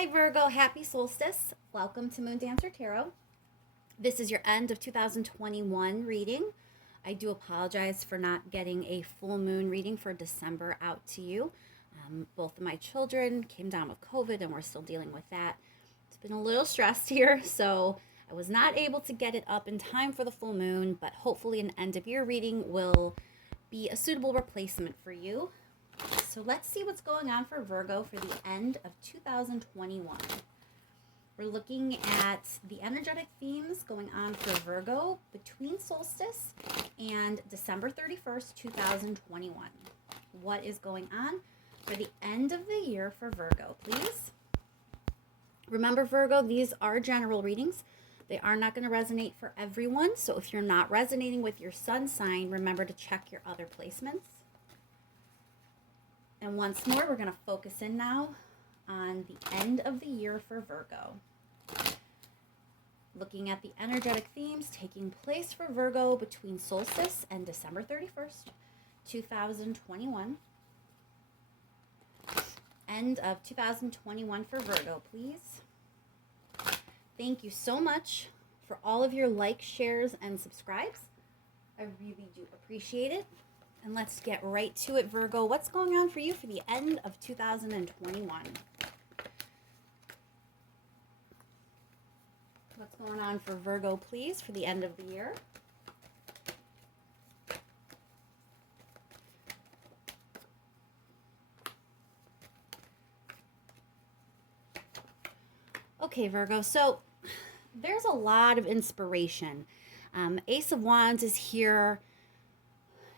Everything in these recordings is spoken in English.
Hi Virgo, happy solstice. Welcome to Moon Dancer Tarot. This is your end of 2021 reading. I do apologize for not getting a full moon reading for December out to you. Both of my children came down with COVID and we're still dealing with that. It's been a little stressed here, so I was not able to get it up in time for the full moon, but hopefully an end of year reading will be a suitable replacement for you. So let's see what's going on for Virgo for the end of 2021. We're looking at the energetic themes going on for Virgo between solstice and December 31st, 2021. What is going on for the end of the year for Virgo, please? Remember, Virgo, these are general readings. They are not going to resonate for everyone. So if you're not resonating with your sun sign, remember to check your other placements. And once more, we're going to focus in now on the end of the year for Virgo. Looking at the energetic themes taking place for Virgo between solstice and December 31st, 2021. End of 2021 for Virgo, please. Thank you so much for all of your likes, shares, and subscribes. I really do appreciate it. And let's get right to it, Virgo. What's going on for you for the end of 2021? What's going on for Virgo, please, for the end of the year? Okay, Virgo, so there's a lot of inspiration. Ace of Wands is here.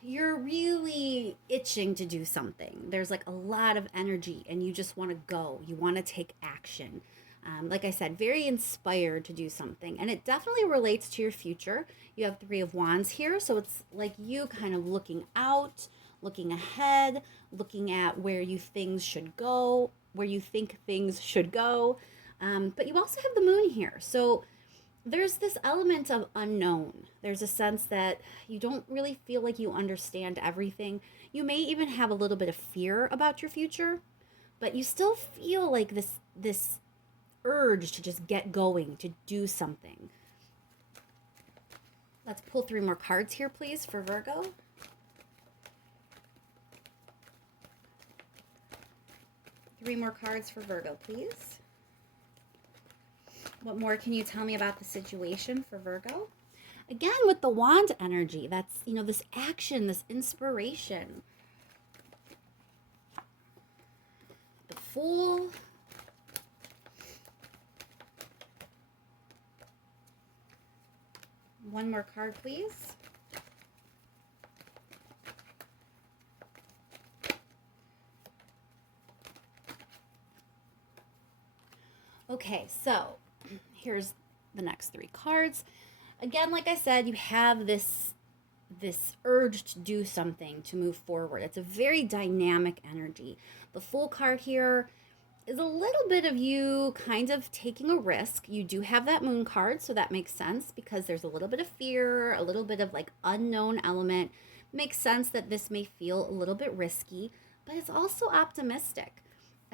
You're really itching to do something. There's like a lot of energy and you just want to go. You want to take action. Like I said, very inspired to do something. And it definitely relates to your future. You have Three of Wands here. So it's like you kind of looking out, looking ahead, looking at where you things should go, where you think things should go. But you also have the moon here. So there's this element of unknown. There's a sense that you don't really feel like you understand everything. You may even have a little bit of fear about your future, but you still feel like this urge to just get going, to do something. Let's pull 3 more cards here, please, for Virgo. Three more cards for Virgo, please. What more can you tell me about the situation for Virgo? Again, with the wand energy, that's, this action, this inspiration. The Fool. One more card, please. Okay, so here's the next 3 cards. Again, like I said, you have this urge to do something, to move forward. It's a very dynamic energy. The Fool card here is a little bit of you kind of taking a risk. You do have that Moon card, so that makes sense because there's a little bit of fear, a little bit of like unknown element. Makes sense that this may feel a little bit risky, but it's also optimistic.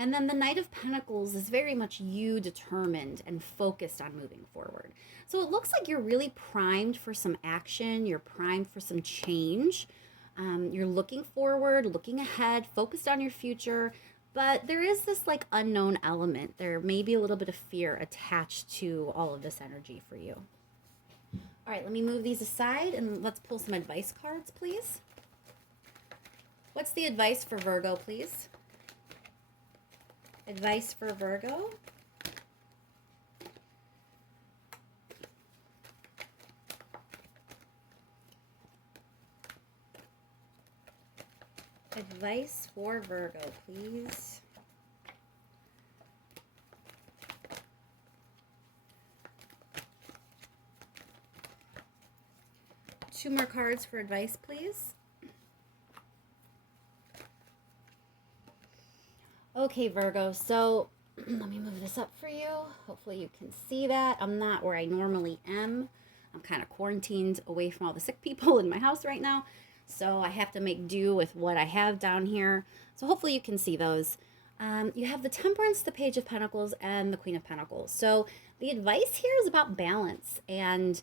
And then the Knight of Pentacles is very much you determined and focused on moving forward. So it looks like you're really primed for some action. You're primed for some change. You're looking forward, looking ahead, focused on your future. But there is this like unknown element. There may be a little bit of fear attached to all of this energy for you. All right, let me move these aside and let's pull some advice cards, please. What's the advice for Virgo, please? Advice for Virgo. Advice for Virgo, please. Two more cards for advice, please. Okay, Virgo, so let me move this up for you. Hopefully you can see that. I'm not where I normally am. I'm kind of quarantined away from all the sick people in my house right now. So I have to make do with what I have down here. So hopefully you can see those. You have the Temperance, the Page of Pentacles, and the Queen of Pentacles. So the advice here is about balance. And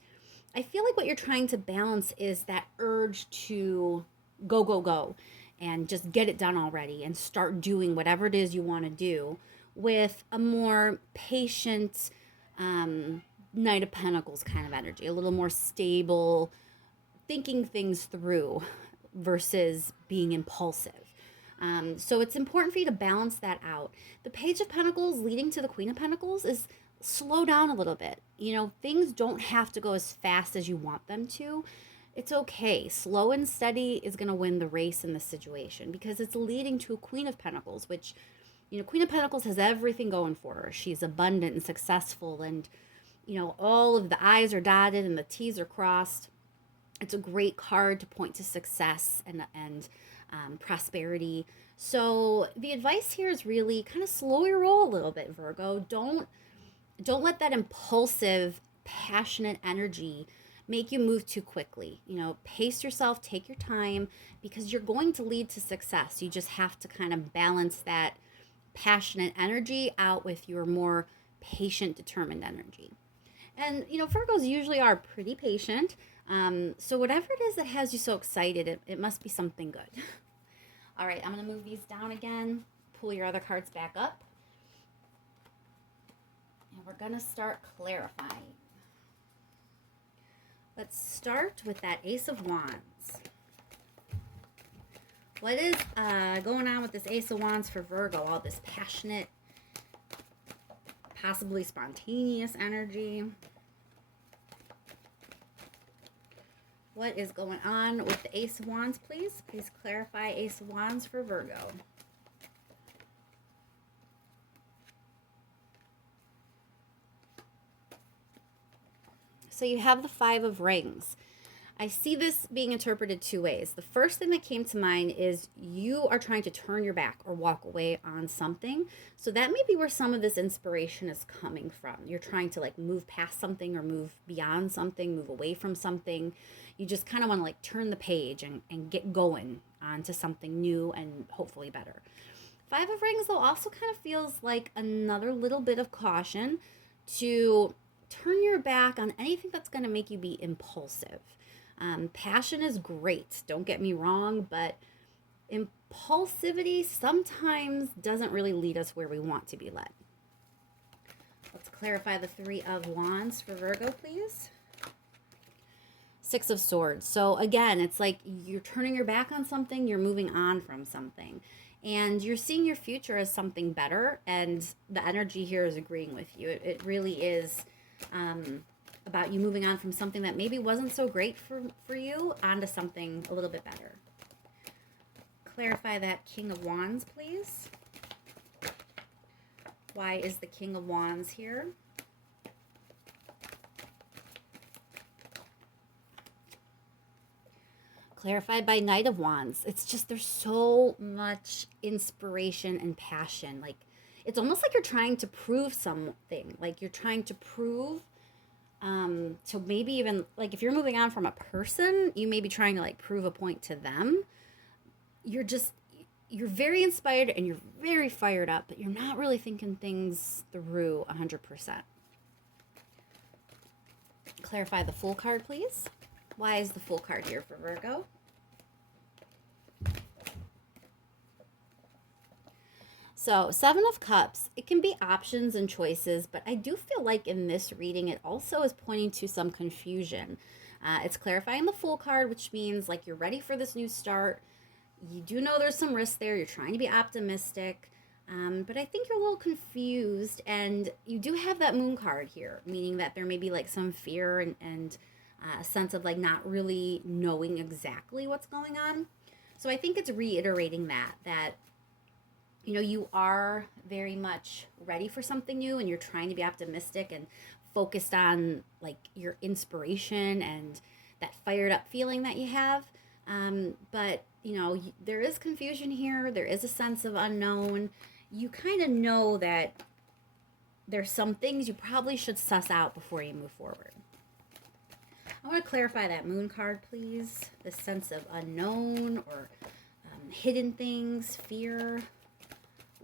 I feel like what you're trying to balance is that urge to go, go, go, and just get it done already and start doing whatever it is you want to do with a more patient Knight of Pentacles kind of energy, a little more stable, thinking things through versus being impulsive. So it's important for you to balance that out. The Page of Pentacles leading to the Queen of Pentacles is slow down a little bit. You know, things don't have to go as fast as you want them to. It's okay. Slow and steady is going to win the race in this situation because it's leading to a Queen of Pentacles, which, you know, Queen of Pentacles has everything going for her. She's abundant and successful, and, you know, all of the I's are dotted and the T's are crossed. It's a great card to point to success and prosperity. So the advice here is really kind of slow your roll a little bit, Virgo. Don't let that impulsive, passionate energy make you move too quickly. You know, pace yourself, take your time, because you're going to lead to success. You just have to kind of balance that passionate energy out with your more patient, determined energy. And, you know, Virgos usually are pretty patient. So whatever it is that has you so excited, it must be something good. All right, I'm going to move these down again. Pull your other cards back up. And we're going to start clarifying. Let's start with that Ace of Wands. What is going on with this Ace of Wands for Virgo? All this passionate, possibly spontaneous energy. What is going on with the Ace of Wands, please? Please clarify Ace of Wands for Virgo. So you have the Five of Rings. I see this being interpreted two ways. The first thing that came to mind is you are trying to turn your back or walk away on something. So that may be where some of this inspiration is coming from. You're trying to like move past something or move beyond something, move away from something. You just kind of want to like turn the page and get going onto something new and hopefully better. Five of Rings, though, also kind of feels like another little bit of caution to turn your back on anything that's going to make you be impulsive. Passion is great, don't get me wrong, but impulsivity sometimes doesn't really lead us where we want to be led. Let's clarify the Three of Wands for Virgo, please. Six of Swords. So again, it's like you're turning your back on something, you're moving on from something, and you're seeing your future as something better, and the energy here is agreeing with you. It really is about you moving on from something that maybe wasn't so great for you onto something a little bit better. Clarify that King of Wands, please. Why is the King of Wands here? Clarified by Knight of Wands. It's just there's so much inspiration and passion. Like, it's almost like you're trying to prove something. Like you're trying to prove so maybe even like if you're moving on from a person, you may be trying to like prove a point to them. You're very inspired and you're very fired up, but you're not really thinking things through 100%. Clarify the Fool card, please. Why is the Fool card here for Virgo? So, Seven of Cups, it can be options and choices, but I do feel like in this reading, it also is pointing to some confusion. It's clarifying the Fool card, which means like you're ready for this new start. You do know there's some risk there. You're trying to be optimistic, but I think you're a little confused, and you do have that Moon card here, meaning that there may be like some fear and a sense of like not really knowing exactly what's going on. So I think it's reiterating that you know, you are very much ready for something new and you're trying to be optimistic and focused on like your inspiration and that fired up feeling that you have. But, you know, there is confusion here. There is a sense of unknown. You kind of know that there's some things you probably should suss out before you move forward. I want to clarify that Moon card, please. The sense of unknown or hidden things, fear.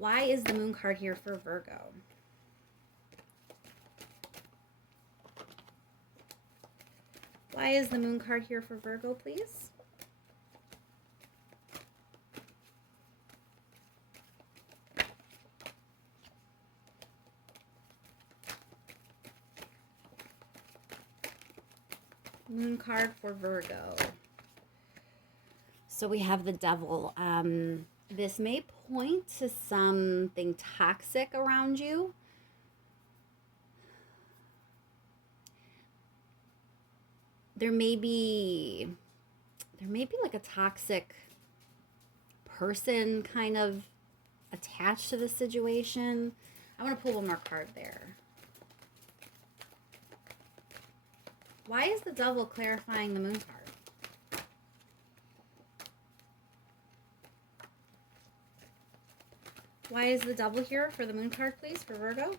Why is the Moon card here for Virgo? Why is the Moon card here for Virgo, please? Moon card for Virgo. So we have the Devil. This may point to something toxic around you. There may be like a toxic person kind of attached to the situation. I want to pull one more card there. Why is the Devil clarifying the Moon card? Why is the Devil here for the Moon card, please, for Virgo?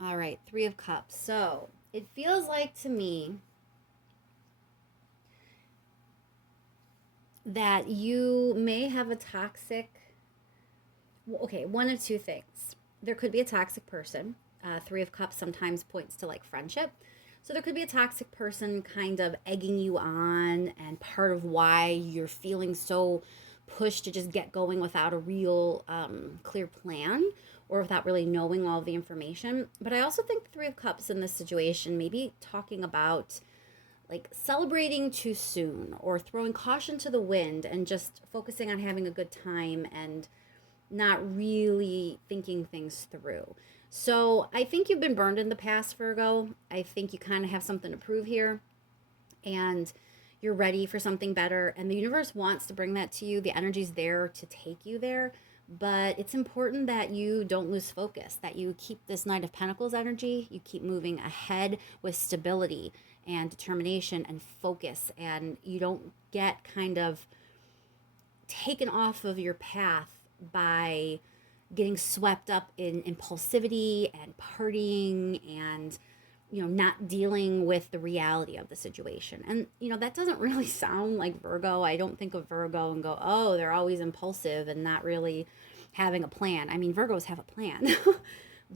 All right, Three of Cups. So it feels like to me that you may have a toxic, okay, one of two things. There could be a toxic person. Three of Cups sometimes points to like friendship. So there could be a toxic person kind of egging you on, and part of why you're feeling so pushed to just get going without a real clear plan, or without really knowing all of the information. But I also think the Three of Cups in this situation, maybe talking about like celebrating too soon or throwing caution to the wind and just focusing on having a good time and not really thinking things through. So I think you've been burned in the past, Virgo. I think you kind of have something to prove here, and you're ready for something better. And the universe wants to bring that to you. The energy's there to take you there. But it's important that you don't lose focus, that you keep this Knight of Pentacles energy, you keep moving ahead with stability and determination and focus, and you don't get kind of taken off of your path by getting swept up in impulsivity and partying and, you know, not dealing with the reality of the situation. And, you know, that doesn't really sound like Virgo. I don't think of Virgo and go, oh, they're always impulsive and not really having a plan. I mean, Virgos have a plan.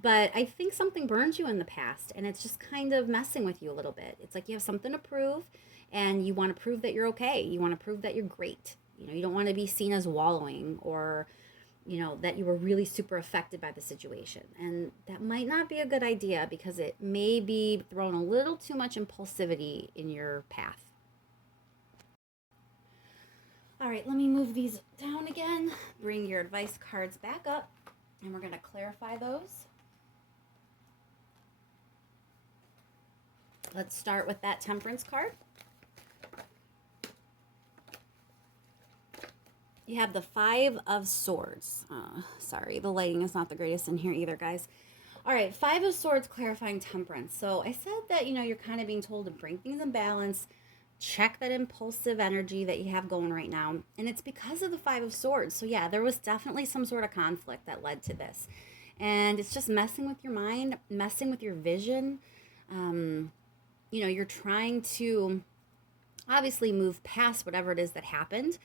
But I think something burned you in the past, and it's just kind of messing with you a little bit. It's like you have something to prove, and you want to prove that you're okay. You want to prove that you're great. You know, you don't want to be seen as wallowing, or, you know, that you were really super affected by the situation. And that might not be a good idea, because it may be throwing a little too much impulsivity in your path. All right, let me move these down again. Bring your advice cards back up, and we're going to clarify those. Let's start with that Temperance card. You have the Five of Swords. Sorry, the lighting is not the greatest in here either, guys. All right, Five of Swords clarifying Temperance. So I said that, you know, you're kind of being told to bring things in balance, check that impulsive energy that you have going right now. And it's because of the Five of Swords. So yeah, there was definitely some sort of conflict that led to this. And it's just messing with your mind, messing with your vision. You know, you're trying to obviously move past whatever it is that happened,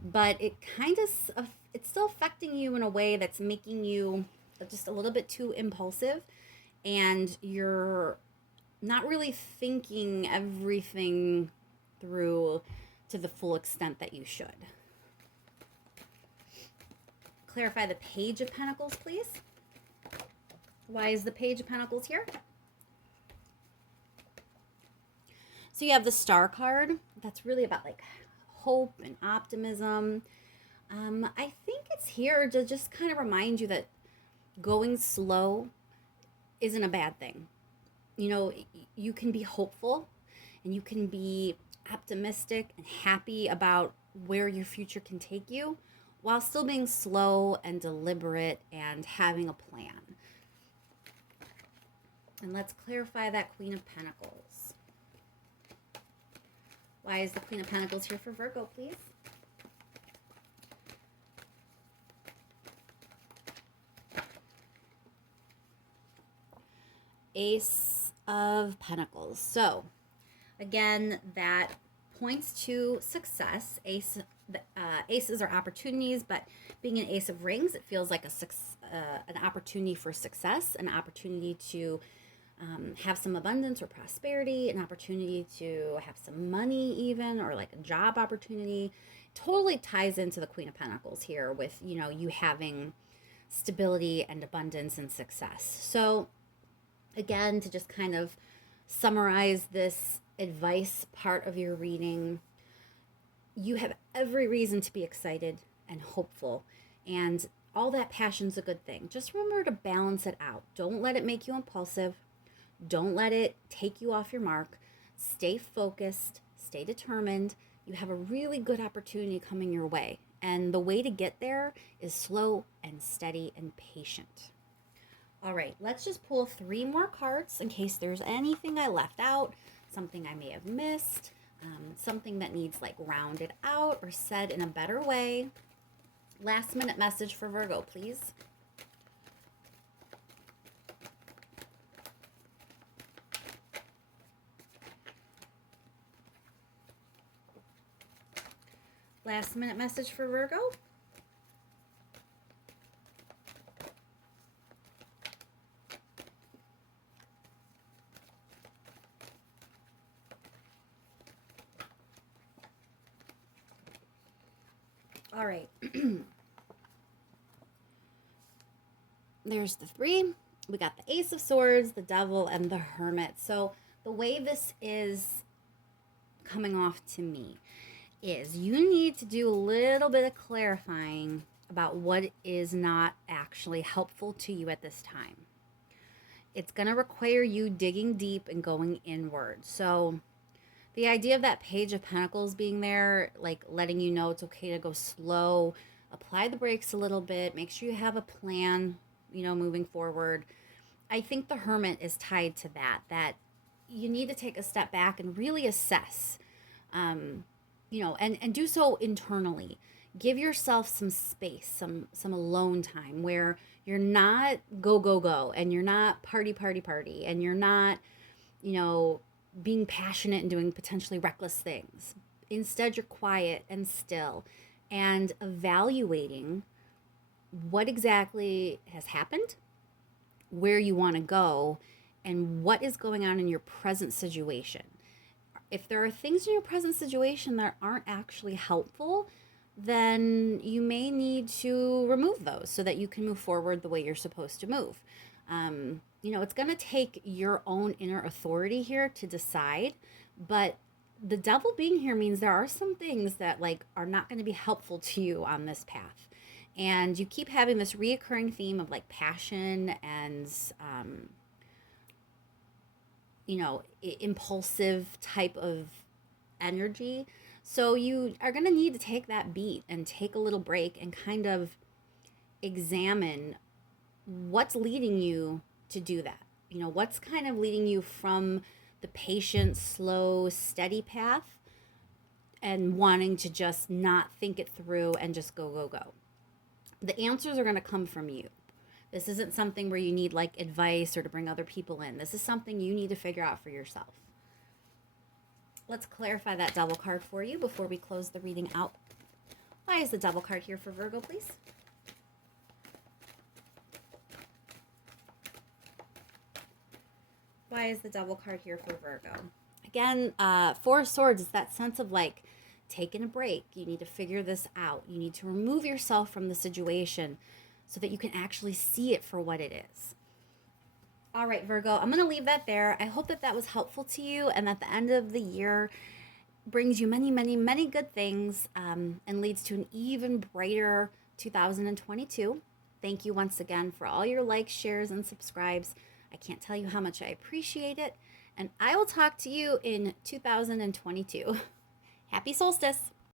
but it kind of, it's still affecting you in a way that's making you just a little bit too impulsive, and you're not really thinking everything through to the full extent that you should. Clarify the Page of Pentacles, please. Why is the Page of Pentacles here? So you have the Star card. That's really about like hope and optimism. I think it's here to just kind of remind you that going slow isn't a bad thing. You know, you can be hopeful and you can be optimistic and happy about where your future can take you, while still being slow and deliberate and having a plan. And let's clarify that Queen of Pentacles. Why is the Queen of Pentacles here for Virgo, please? Ace of Pentacles. So again, that points to success. Aces are opportunities, but being an Ace of Rings, it feels like an opportunity for success, an opportunity to have some abundance or prosperity, an opportunity to have some money even, or like a job opportunity. Totally ties into the Queen of Pentacles here with, you having stability and abundance and success. So again, to just kind of summarize this advice part of your reading, you have every reason to be excited and hopeful, and all that passion's a good thing. Just remember to balance it out. Don't let it make you impulsive. Don't let it take you off your mark. Stay focused, stay determined. You have a really good opportunity coming your way. And the way to get there is slow and steady and patient. All right, let's just pull 3 more cards in case there's anything I left out, something I may have missed, something that needs like rounded out or said in a better way. Last minute message for Virgo, please. Last minute message for Virgo. All right. There's the 3. We got the Ace of Swords, the Devil, and the Hermit. So the way this is coming off to me is you need to do a little bit of clarifying about what is not actually helpful to you at this time. It's going to require you digging deep and going inward. So the idea of that Page of Pentacles being there, like letting you know it's okay to go slow, apply the brakes a little bit, make sure you have a plan, moving forward. I think the Hermit is tied to that you need to take a step back and really assess, and do so internally. Give yourself some space, some alone time where you're not go, and you're not party, and you're not, being passionate and doing potentially reckless things. Instead, you're quiet and still and evaluating what exactly has happened, where you want to go, and what is going on in your present situation. If there are things in your present situation that aren't actually helpful, then you may need to remove those so that you can move forward the way you're supposed to move. It's going to take your own inner authority here to decide, but the Devil being here means there are some things that are not going to be helpful to you on this path. And you keep having this reoccurring theme of passion and, impulsive type of energy. So you are going to need to take that beat and take a little break and kind of examine what's leading you to do that. What's kind of leading you from the patient, slow, steady path and wanting to just not think it through and just go. The answers are going to come from you. This isn't something where you need advice or to bring other people in. This is something you need to figure out for yourself. Let's clarify that Devil card for you before we close the reading out. Why is the Devil card here for Virgo, please? Why is the Devil card here for Virgo? Again, 4 of Swords is that sense of taking a break. You need to figure this out. You need to remove yourself from the situation so that you can actually see it for what it is. All right, Virgo, I'm going to leave that there. I hope that was helpful to you and that the end of the year brings you many, many, many good things and leads to an even brighter 2022. Thank you once again for all your likes, shares, and subscribes. I can't tell you how much I appreciate it. And I will talk to you in 2022. Happy Solstice!